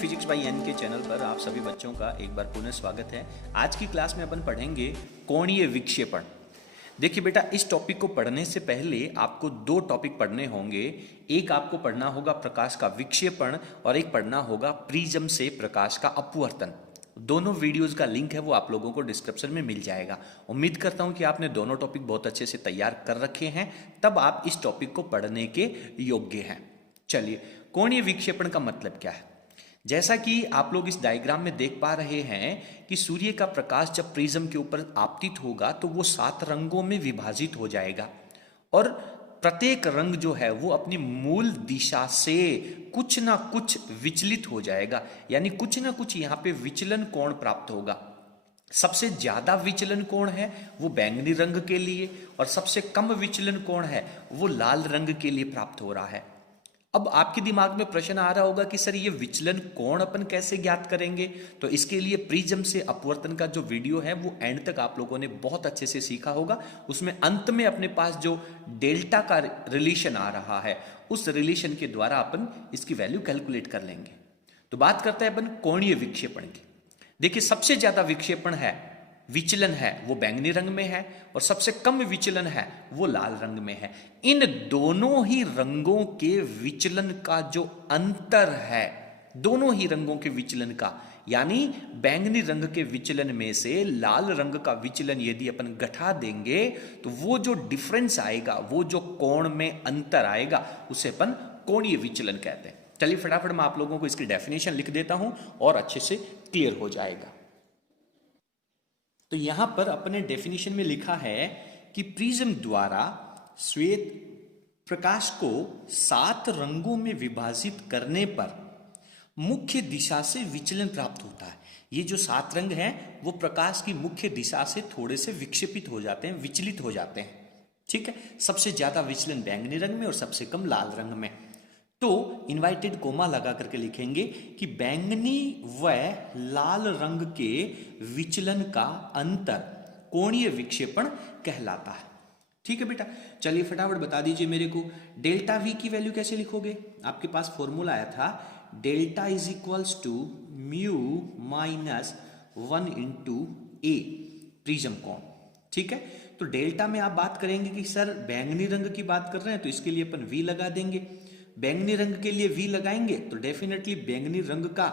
Physics by N के channel पर आप सभी बच्चों का एक बार पुनः स्वागत है। आज की क्लास में अपन पढ़ेंगे कोणीय विक्षेपण। देखिए बेटा, इस टॉपिक को पढ़ने से पहले आपको दो टॉपिक पढ़ने होंगे। एक आपको पढ़ना होगा प्रकाश का विक्षेपण और एक पढ़ना होगा प्रिज्म से प्रकाश का अपवर्तन। दोनों वीडियोस का लिंक है वो आप लोगों को डिस्क्रिप्शन में मिल जाएगा। उम्मीद करता हूं कि आपने दोनों टॉपिक बहुत अच्छे से तैयार कर रखे हैं, तब आप इस टॉपिक को पढ़ने के योग्य हैं। चलिए, कोणीय विक्षेपण का मतलब क्या है? जैसा कि आप लोग इस डायग्राम में देख पा रहे हैं कि सूर्य का प्रकाश जब प्रिज्म के ऊपर आपतित होगा तो वो 7 रंगों में विभाजित हो जाएगा और प्रत्येक रंग जो है वो अपनी मूल दिशा से कुछ ना कुछ विचलित हो जाएगा, यानी कुछ ना कुछ यहाँ पे विचलन कोण प्राप्त होगा। सबसे ज्यादा विचलन कोण है वो बैंगनी रंग के लिए और सबसे कम विचलन कोण है वो लाल रंग के लिए प्राप्त हो रहा है। अब आपके दिमाग में प्रश्न आ रहा होगा कि सर ये विचलन कोण अपन कैसे ज्ञात करेंगे? तो इसके लिए प्रिज्म से अपवर्तन का जो वीडियो है वो एंड तक आप लोगों ने बहुत अच्छे से सीखा होगा। उसमें अंत में अपने पास जो डेल्टा का रिलेशन आ रहा है उस रिलेशन के द्वारा अपन इसकी वैल्यू कैलकुलेट कर लेंगे। तो बात करते हैं अपन कोणीय विक्षेपण की। देखिए, सबसे ज्यादा विक्षेपण है, विचलन है वो बैंगनी रंग में है और सबसे कम विचलन है वो लाल रंग में है। इन दोनों ही रंगों के विचलन का जो अंतर है, दोनों ही रंगों के विचलन का, यानी बैंगनी रंग के विचलन में से लाल रंग का विचलन यदि अपन घटा देंगे तो वो जो डिफरेंस आएगा, वो जो कोण में अंतर आएगा उसे अपन कोणीय विचलन कहते हैं। चलिए फटाफट मैं आप लोगों को इसकी डेफिनेशन लिख देता हूं और अच्छे से क्लियर हो जाएगा। तो यहां पर अपने डेफिनेशन में लिखा है कि प्रिज्म द्वारा श्वेत प्रकाश को 7 रंगों में विभाजित करने पर मुख्य दिशा से विचलन प्राप्त होता है। ये जो 7 रंग हैं वो प्रकाश की मुख्य दिशा से थोड़े से विक्षेपित हो जाते हैं, विचलित हो जाते हैं। ठीक है, सबसे ज्यादा विचलन बैंगनी रंग में और सबसे कम लाल रंग में। तो इन्वर्टेड कोमा लगा करके लिखेंगे कि बैंगनी व लाल रंग के विचलन का अंतर कोणीय विक्षेपण कहलाता है। ठीक है बेटा, चलिए फटाफट बता दीजिए मेरे को डेल्टा वी की वैल्यू कैसे लिखोगे? आपके पास फॉर्मूला आया था delta is equals to mu minus 1 into A prism कोण। ठीक है, तो डेल्टा में आप बात करेंगे कि सर बैंगनी रंग की बात कर रहे हैं तो इसके लिए अपन वी लगा देंगे। बैंगनी रंग के लिए वी लगाएंगे तो डेफिनेटली बैंगनी रंग का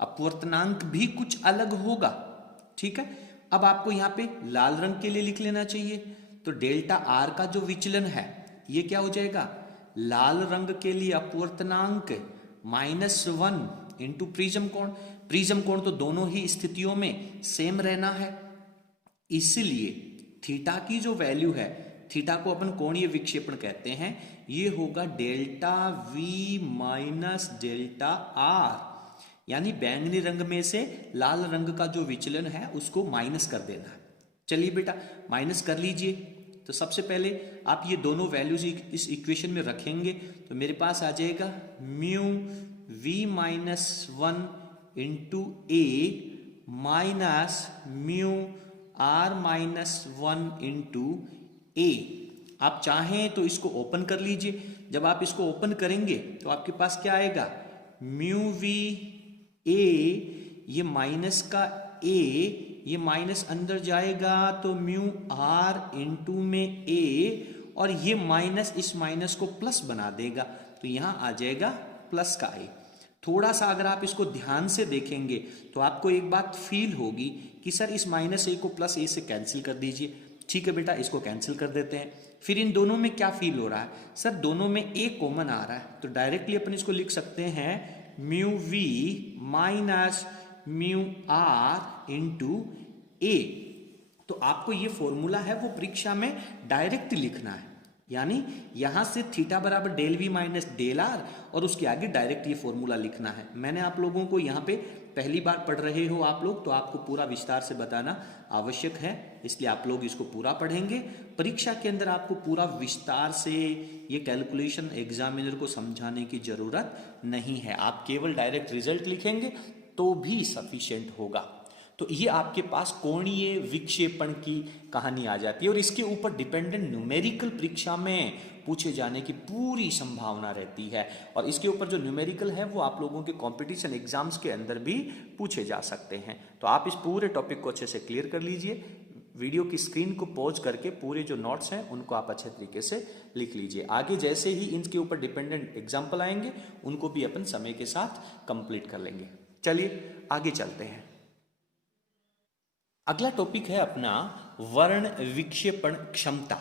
अपवर्तनांक भी कुछ अलग होगा। ठीक है, अब आपको यहां पे लाल रंग के लिए लिख लेना चाहिए। तो डेल्टा आर का जो विचलन है ये क्या हो जाएगा? लाल रंग के लिए अपवर्तनांक -1 इंटू प्रिज्म कोण। प्रिज्म कोण तो दोनों ही स्थितियों में सेम रहना है, इसलिए थीटा की जो वैल्यू है, थीटा को अपन कोणीय विक्षेपण कहते हैं, ये होगा delta we minus delta are, यानी बैंगनी रंग में से लाल रंग का जो विचलन है उसको माइनस कर देना है। चलिए बेटा माइनस कर लीजिए। तो सबसे पहले आप ये दोनों वैल्यूज इस इक्वेशन में रखेंगे तो मेरे पास आ जाएगा mu V minus 1 into A minus mu R minus 1 into A. आप चाहें तो इसको ओपन कर लीजिए। जब आप इसको ओपन करेंगे तो आपके पास क्या आएगा? म्यू वी ए, ये माइनस का ए, ये माइनस अंदर जाएगा तो म्यू आर इंटू में ए, और ये माइनस इस माइनस को प्लस बना देगा तो यहां आ जाएगा प्लस का ए। थोड़ा सा अगर आप इसको ध्यान से देखेंगे तो आपको एक बात फील होगी कि सर इस माइनस ए को प्लस ए से कैंसिल कर दीजिए। ठीक है बेटा, इसको कैंसिल कर देते हैं। फिर इन दोनों में क्या फील हो रहा है? सर दोनों में ए कॉमन आ रहा है तो डायरेक्टली अपन इसको लिख सकते हैं mu V minus mu R into A. तो आपको ये फॉर्मूला है वो परीक्षा में डायरेक्ट लिखना है, यानी यहां से थीटा बराबर del V minus del R और उसके आगे डायरेक्ट ये फॉर्मूला लिखना है। मैंने आप लोगों को यहाँ पे पहली बार पढ़ रहे हो आप लोग तो आपको पूरा विस्तार से बताना आवश्यक है, इसलिए आप लोग इसको पूरा पढ़ेंगे। परीक्षा के अंदर आपको पूरा विस्तार से ये कैलकुलेशन एग्जामिनर को समझाने की जरूरत नहीं है, आप केवल डायरेक्ट रिजल्ट लिखेंगे तो भी सफिशिएंट होगा। तो ये आपके पास कोणीय विक्षेपण की कहानी आ जाती है और इसके ऊपर डिपेंडेंट न्यूमेरिकल परीक्षा में पूछे जाने की पूरी संभावना रहती है। और इसके ऊपर जो न्यूमेरिकल है वो आप लोगों के कंपटीशन एग्जाम्स के अंदर भी पूछे जा सकते हैं। तो आप इस पूरे टॉपिक को अच्छे से क्लियर कर लीजिए। वीडियो की स्क्रीन को पॉज करके पूरे जो नोट्स हैं उनको आप अच्छे तरीके से लिख लीजिए। आगे जैसे ही इनके ऊपर डिपेंडेंट एग्जाम्पल आएंगे उनको भी अपन समय के साथ कंप्लीट कर लेंगे। चलिए आगे चलते हैं। अगला टॉपिक है अपना वर्ण विक्षेपण क्षमता।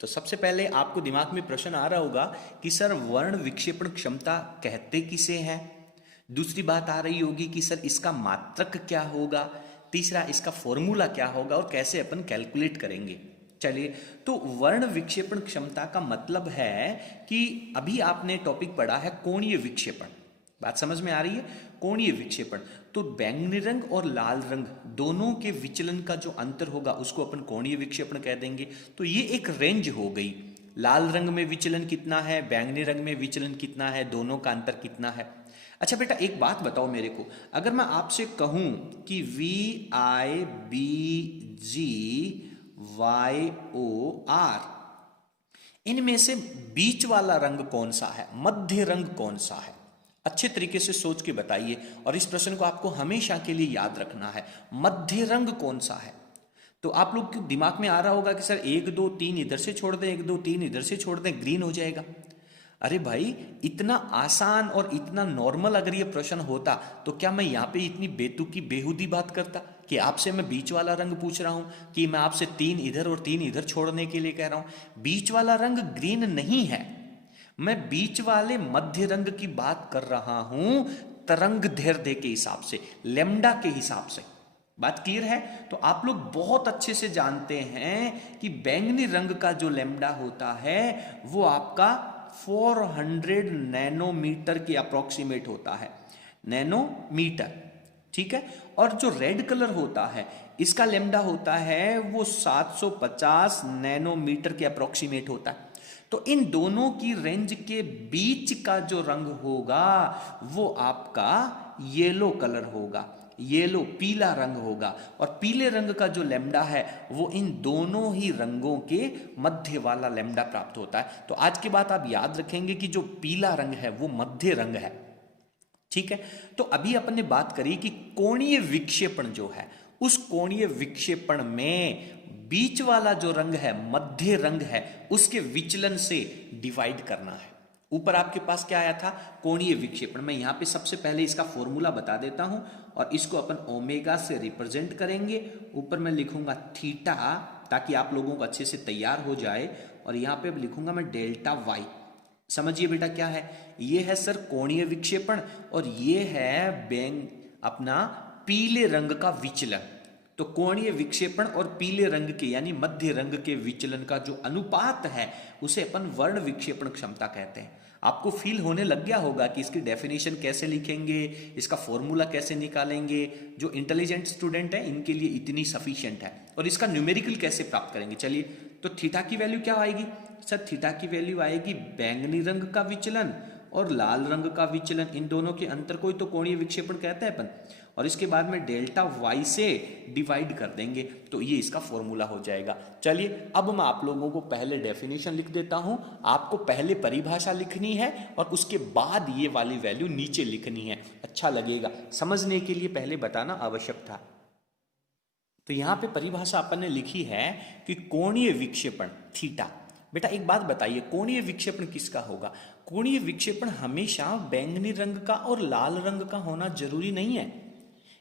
तो सबसे पहले आपको दिमाग में प्रश्न आ रहा होगा कि सर वर्ण विक्षेपण क्षमता कहते किसे हैं। दूसरी बात आ रही होगी कि सर इसका मात्रक क्या होगा, तीसरा इसका फॉर्मूला क्या होगा और कैसे अपन कैलकुलेट करेंगे। चलिए, तो वर्ण विक्षेपण क्षमता का मतलब है कि अभी आपने टॉपिक पढ़ा है कोणीय विक्षेपण। बात समझ में आ रही है? कोणीय विक्षेपण, तो बैंगनी रंग और लाल रंग दोनों के विचलन का जो अंतर होगा उसको अपन कोणीय विक्षेपण कह देंगे। तो ये एक रेंज हो गई, लाल रंग में विचलन कितना है, बैंगनी रंग में विचलन कितना है, दोनों का अंतर कितना है। अच्छा बेटा एक बात बताओ मेरे को, अगर मैं आपसे कहूं कि VIBGYOR इनमें से बीच वाला रंग कौन सा है, मध्य रंग कौन सा है, अच्छे तरीके से सोच के बताइए। और इस प्रश्न को आपको हमेशा के लिए याद रखना है, मध्य रंग कौन सा है। तो आप लोग के दिमाग में आ रहा होगा कि सर 1 2 3 इधर से छोड़ दें, 1 2 3 इधर से छोड़ दें, ग्रीन हो जाएगा। अरे भाई इतना आसान और इतना नॉर्मल अगर ये प्रश्न होता तो क्या मैं यहाँ पे इतनी बेतुकी बेहुदी बात करता कि आपसे मैं बीच वाला रंग पूछ रहा हूँ, कि मैं आपसे 3 इधर और 3 इधर छोड़ने के लिए कह रहा हूँ। बीच वाला रंग ग्रीन नहीं है, मैं बीच वाले मध्य रंग की बात कर रहा हूं तरंग दैर्ध्य के हिसाब से, लैम्डा के हिसाब से। बात क्लियर है? तो आप लोग बहुत अच्छे से जानते हैं कि बैंगनी रंग का जो लैम्डा होता है वो आपका 400 नैनोमीटर के अप्रोक्सीमेट होता है, नैनोमीटर, ठीक है। और जो रेड कलर होता है इसका लैम्डा होता है वो 750 नैनोमीटर के अप्रोक्सीमेट होता है। तो इन दोनों की रेंज के बीच का जो रंग होगा वो आपका येलो कलर होगा, येलो पीला रंग होगा। और पीले रंग का जो लैम्डा है वो इन दोनों ही रंगों के मध्य वाला लैम्डा प्राप्त होता है। तो आज के बाद आप याद रखेंगे कि जो पीला रंग है वो मध्य रंग है, ठीक है। तो अभी अपन ने बात करी कि कोणीय विक्षेपण जो है उस कोणीय विक्षेपण में बीच वाला जो रंग है, मध्य रंग है, उसके विचलन से डिवाइड करना है। ऊपर आपके पास क्या आया था, कोणीय विक्षेपण। मैं यहां पे सबसे पहले इसका फॉर्मूला बता देता हूं और इसको अपन ओमेगा से रिप्रेजेंट करेंगे। ऊपर मैं लिखूंगा थीटा ताकि आप लोगों को अच्छे से तैयार हो जाए, और यहां पे लिखूंगा मैं डेल्टा वाई। समझिए बेटा क्या है, ये है सर कोणीय विक्षेपण और ये है अपना पीले रंग का विचलन। तो कोणीय विक्षेपण और पीले रंग के यानी मध्य रंग के विचलन का जो अनुपात है उसे अपन वर्ण विक्षेपण क्षमता कहते हैं। आपको फील होने लग गया होगा कि इसकी डेफिनेशन कैसे लिखेंगे, इसका फॉर्मूला कैसे निकालेंगे। जो इंटेलिजेंट स्टूडेंट है इनके लिए इतनी सफिशिएंट है। और इसका न्यूमेरिकल कैसे प्राप्त करेंगे, चलिए। तो थीटा की वैल्यू क्या आएगी सर, थीटा की वैल्यू आएगी बैंगनी रंग का विचलन और लाल रंग का विचलन, इन दोनों के अंतर को ही तो कोणीय विक्षेपण कहते हैं अपन। और इसके बाद में डेल्टा वाई से डिवाइड कर देंगे तो ये इसका फॉर्मूला हो जाएगा। चलिए अब मैं आप लोगों को पहले डेफिनेशन लिख देता हूं, आपको पहले परिभाषा लिखनी है और उसके बाद ये वाली वैल्यू नीचे लिखनी है, अच्छा लगेगा समझने के लिए पहले बताना आवश्यक था। तो यहां पे परिभाषा अपन ने लिखी है कि कोणीय विक्षेपण थीटा। बेटा एक बात बताइए, कोणीय विक्षेपण किसका होगा? कोणीय विक्षेपण हमेशा बैंगनी रंग का और लाल रंग का होना जरूरी नहीं है।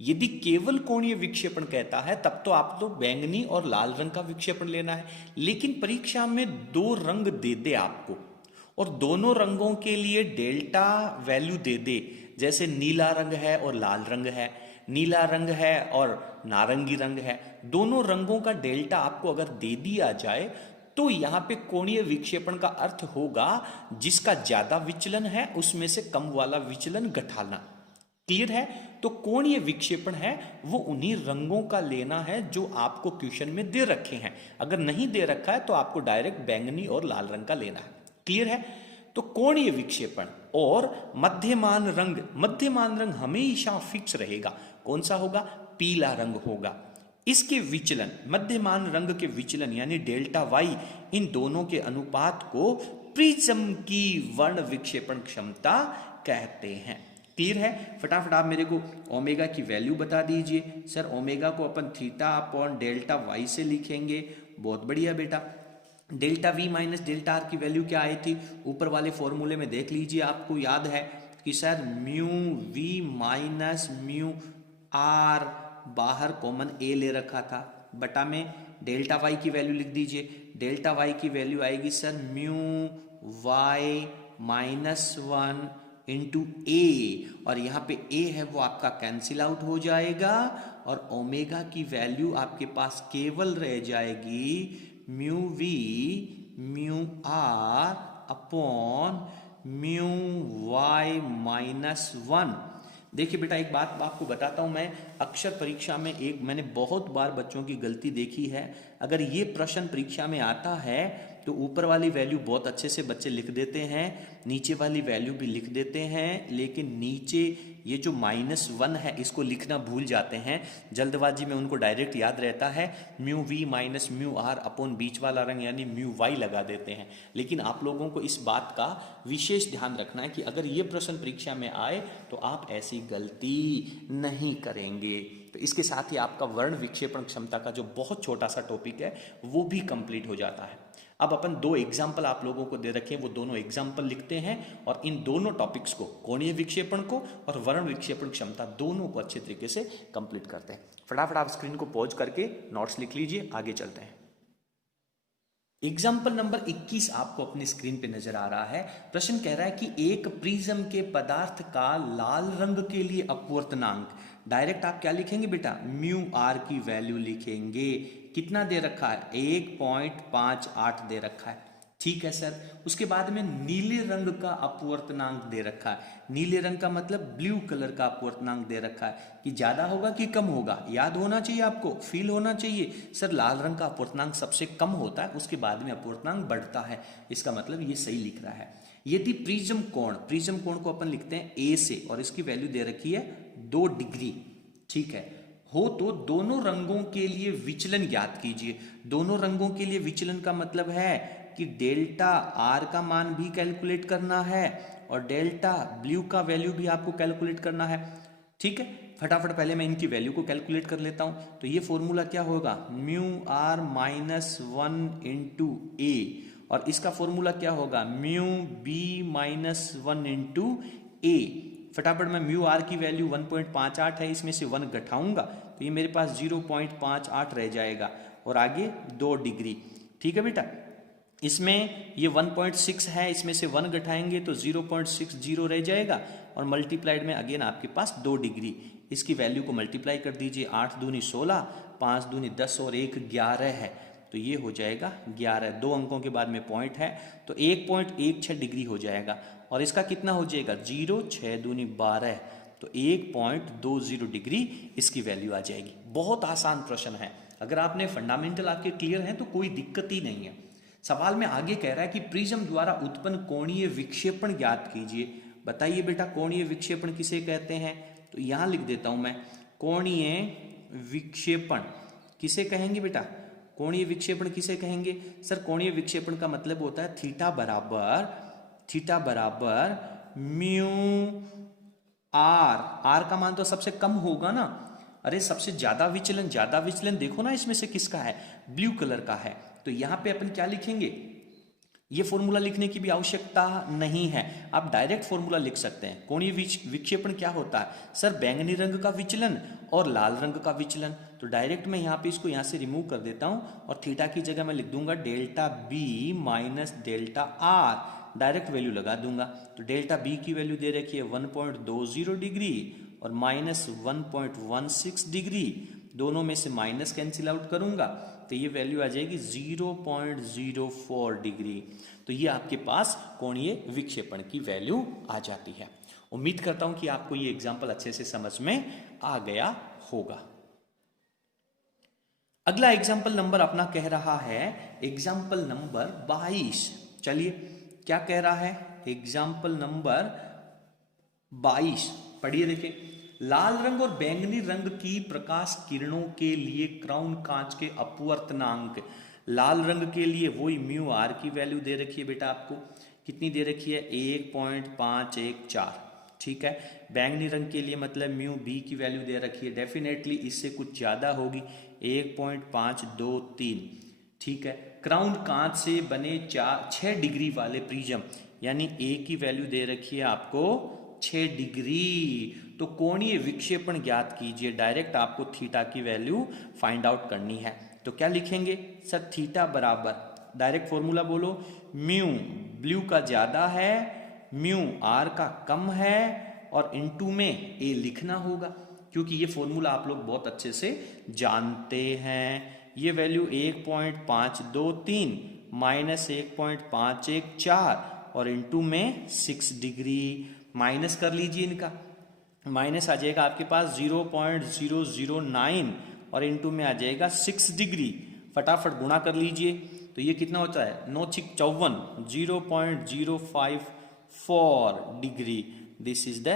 यदि केवल कोणीय विक्षेपण कहता है तब तो आप तो बैंगनी और लाल रंग का विक्षेपण लेना है। लेकिन परीक्षा में 2 रंग दे दे आपको और दोनों रंगों के लिए डेल्टा वैल्यू दे दे, जैसे नीला रंग है और लाल रंग है, नीला रंग है और नारंगी रंग है, दोनों रंगों का डेल्टा आपको अगर दे दिया जाए तो यहां पे कोणीय विक्षेपण का अर्थ होगा जिसका ज्यादा विचलन है उसमें से कम वाला विचलन घटाना। क्लियर है? तो कोणीय विक्षेपण है वो उन्हीं रंगों का लेना है जो आपको क्वेश्चन में दे रखे हैं। अगर नहीं दे रखा है तो आपको डायरेक्ट बैंगनी और लाल रंग का लेना है। क्लियर है? तो कोणीय विक्षेपण और मध्यमान रंग, मध्यमान रंग हमेशा फिक्स रहेगा। कौन सा होगा? पीला रंग होगा। इसके विचलन, मध्यमान रंग के विचलन यानी डेल्टा वाई, इन दोनों के अनुपात को प्रिज्म की वर्ण विक्षेपण क्षमता कहते हैं। क्लियर है? फटाफट आप मेरे को ओमेगा की वैल्यू बता दीजिए। सर ओमेगा को अपन थीटा अपॉन डेल्टा वाई से लिखेंगे। बहुत बढ़िया बेटा। Delta we minus delta are की वैल्यू क्या आई थी? ऊपर वाले फॉर्मूले में देख लीजिए, आपको याद है कि sir mu V minus mu R, बाहर कॉमन ए ले रखा था, बटा में डेल्टा वाई की वैल्यू लिख दीजिए। डेल्टा वाई की वैल्यू आएगी sir mu Y minus 1 into A, और यहाँ पे ए है वो आपका कैंसिल आउट हो जाएगा, और ओमेगा की वैल्यू आपके पास केवल रह जाएगी mu V mu R upon mu Y minus 1। देखिए बेटा, एक बात आपको बताता हूं मैं, अक्षर परीक्षा में एक मैंने बहुत बार बच्चों की गलती देखी है। अगर ये प्रश्न परीक्षा में आता है तो ऊपर वाली वैल्यू बहुत अच्छे से बच्चे लिख देते हैं, नीचे वाली वैल्यू भी लिख देते हैं, लेकिन नीचे ये जो -1 है इसको लिखना भूल जाते हैं। जल्दबाजी में उनको डायरेक्ट याद रहता है mu V minus mu R upon बीच वाला रंग यानी म्यू वाई लगा देते हैं। लेकिन आप लोगों को इस बात का विशेष ध्यान रखना है कि अगर ये प्रश्न परीक्षा में आए तो आप ऐसी गलती नहीं करेंगे। तो इसके साथ ही आपका वर्ण विक्षेपण क्षमता का जो बहुत छोटा सा टॉपिक है वो भी कंप्लीट हो जाता है। अब अपन 2 एग्जाम्पल आप लोगों को दे रखे हैं, वो दोनों एग्जाम्पल लिखते हैं और इन दोनों टॉपिक्स को, कोणीय विक्षेपण को और वर्ण विक्षेपण क्षमता, दोनों को अच्छे तरीके से कंप्लीट करते हैं। फटाफट आप स्क्रीन को पॉज करके नोट्स लिख लीजिए, आगे चलते हैं। एग्जाम्पल नंबर 21 आपको अपनी स्क्रीन पे नजर आ रहा है। प्रश्न कह रहा है कि एक प्रिज्म के पदार्थ का लाल रंग के लिए अपवर्तनांक, डायरेक्ट आप क्या लिखेंगे बेटा? म्यू आर की वैल्यू लिखेंगे। कितना दे रखा है? 1.58 दे रखा है। ठीक है सर। उसके बाद में नीले रंग का अपवर्तनांक दे रखा है। नीले रंग का मतलब ब्लू कलर का अपवर्तनांक दे रखा है कि ज्यादा होगा कि कम होगा, याद होना चाहिए आपको, फील होना चाहिए। सर लाल रंग का अपवर्तनांक सबसे कम होता है, उसके बाद में अपवर्तनांक बढ़ता है, इसका मतलब ये सही लिख रहा है। यदि प्रिज्म कोण को अपन लिखते हैं ए से और इसकी वैल्यू दे रखी है 2 डिग्री, ठीक है, हो तो दोनों रंगों के लिए विचलन ज्ञात कीजिए। दोनों रंगों के लिए विचलन का मतलब है कि डेल्टा आर का मान भी कैलकुलेट करना है और डेल्टा ब्लू का वैल्यू भी आपको कैलकुलेट करना है। ठीक है, फटाफट पहले मैं इनकी वैल्यू को कैलकुलेट कर लेता हूं। तो ये फॉर्मूला क्या होगा? Mu R minus 1 into A, और इसका फॉर्मूला क्या होगा? म्यू बी माइनस 1 इंटू ए। फटाफट मैं म्यू आर की वैल्यू 1.58 है, इसमें से 1 घटाऊंगा तो ये मेरे पास 0.58 रह जाएगा, और आगे 2 डिग्री। ठीक है बेटा, इसमें ये 1.6 है, इसमें से 1 घटाएंगे तो 0.60 रह जाएगा, और मल्टीप्लाइड में अगेन आपके पास 2 डिग्री। इसकी वैल्यू को मल्टीप्लाई कर दीजिए, 8 दूनी 16, 5 दूनी 10 और 1 11 है, तो ये हो जाएगा 11। 2 अंकों के बाद में पॉइंट है तो 1.16 डिग्री हो जाएगा, और इसका कितना हो जाएगा? 0, 6 दूनी 12, तो 1.20 डिग्री इसकी वैल्यू आ जाएगी। बहुत आसान प्रश्न है, अगर आपने फंडामेंटल आपके क्लियर हैं तो कोई दिक्कत ही नहीं है। सवाल में आगे कह रहा है कि प्रिज्म द्वारा उत्पन्न कोणीय विक्षेपण ज्ञात कीजिए। बताइए बेटा कोणीय विक्षेपण किसे कहते हैं? तो यहां लिख देता हूं मैं, कोणीय विक्षेपण किसे कहेंगे बेटा? कोणीय विक्षेपण किसे कहेंगे? सर कोणीय विक्षेपण का मतलब होता है थीटा बराबर म्यू आर। आर का मान तो सबसे कम होगा ना। अरे सबसे ज्यादा विचलन देखो ना इसमें से किसका है? ब्लू कलर का है। तो यहां पे अपन क्या लिखेंगे? ये फॉर्मूला लिखने की भी आवश्यकता नहीं है, आप डायरेक्ट फॉर्मूला लिख सकते हैं। कोणीय विक्षेपण क्या होता है? सर बैंगनी रंग का विचलन और लाल रंग का विचलन। तो डायरेक्ट मैं यहाँ पे इसको यहाँ से रिमूव कर देता हूं, और थीटा की जगह मैं लिख दूंगा delta B minus delta R, direct value लगा दूंगा। तो डेल्टा बी की वैल्यू दे रखी है 1.20 डिग्री और माइनस 1.16 डिग्री, दोनों में से माइनस कैंसिल आउट करूंगा तो ये वैल्यू आ जाएगी 0.04 डिग्री। तो ये आपके पास कोणीय विक्षेपण की वैल्यू आ जाती है। उम्मीद करता हूं कि आपको ये एग्जाम्पल अच्छे से समझ में आ गया होगा। अगला एग्जाम्पल नंबर अपना कह रहा है एग्जाम्पल नंबर 22। चलिए क्या कह रहा है? एग्जाम्पल नंबर 22 पढ़िए, देखिए। लाल रंग और बैंगनी रंग की प्रकाश किरणों के लिए क्राउन कांच के अपवर्तनांक, लाल रंग के लिए वही म्यू आर की वैल्यू दे रखी है बेटा, आपको कितनी दे रखी है 1.514, ठीक है। बैंगनी रंग के लिए मतलब म्यू बी की वैल्यू दे रखी है, डेफिनेटली इससे कुछ ज़्यादा होगी 1.523, ठीक है। क्राउन कांच से बने 6 डिग्री वाले प्रिज्म, यानी ए की वैल्यू दे रखी है आपको 6 डिग्री। तो कोणीय विक्षेपण ज्ञात कीजिए, डायरेक्ट आपको थीटा की वैल्यू फाइंड आउट करनी है। तो क्या लिखेंगे सर, थीटा बराबर, डायरेक्ट फॉर्मूला बोलो, म्यू ब्लू का ज्यादा है, म्यू आर का कम है, और इनटू में ए लिखना होगा, क्योंकि ये फॉर्मूला आप लोग बहुत अच्छे से जानते हैं। ये वैल्यू 1.523 माइनस 1.514 और इनटू में 6 डिग्री, माइनस कर लीजिए इनका, माइनस आ जाएगा आपके पास 0.009 और इनटू में आ जाएगा 6 डिग्री, फटाफट गुणा कर लीजिए। तो ये कितना होता है 9 6 54, 0.054 degree, this is the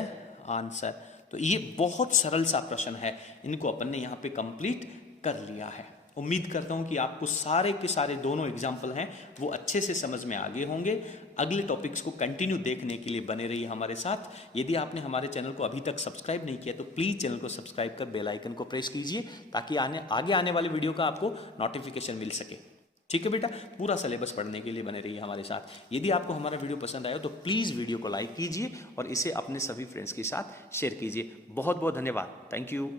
answer. तो ये बहुत सरल सा प्रश्न है, इनको अपन ने यहाँ पे कंप्लीट कर लिया है। उम्मीद करता हूं कि आपको सारे के सारे दोनों एग्जाम्पल हैं वो अच्छे से समझ में आ गए होंगे। अगले टॉपिक्स को कंटिन्यू देखने के लिए बने रहिए हमारे साथ। यदि आपने हमारे चैनल को अभी तक सब्सक्राइब नहीं किया तो प्लीज़ चैनल को सब्सक्राइब कर बेल आइकन को प्रेस कीजिए, ताकि आगे आने वाले वीडियो का आपको नोटिफिकेशन मिल सके। ठीक है बेटा, पूरा सिलेबस पढ़ने के लिए बने रहिए हमारे साथ। यदि आपको हमारा वीडियो पसंद आया तो प्लीज़ वीडियो को लाइक कीजिए और इसे अपने सभी फ्रेंड्स के साथ शेयर कीजिए। बहुत बहुत धन्यवाद, थैंक यू।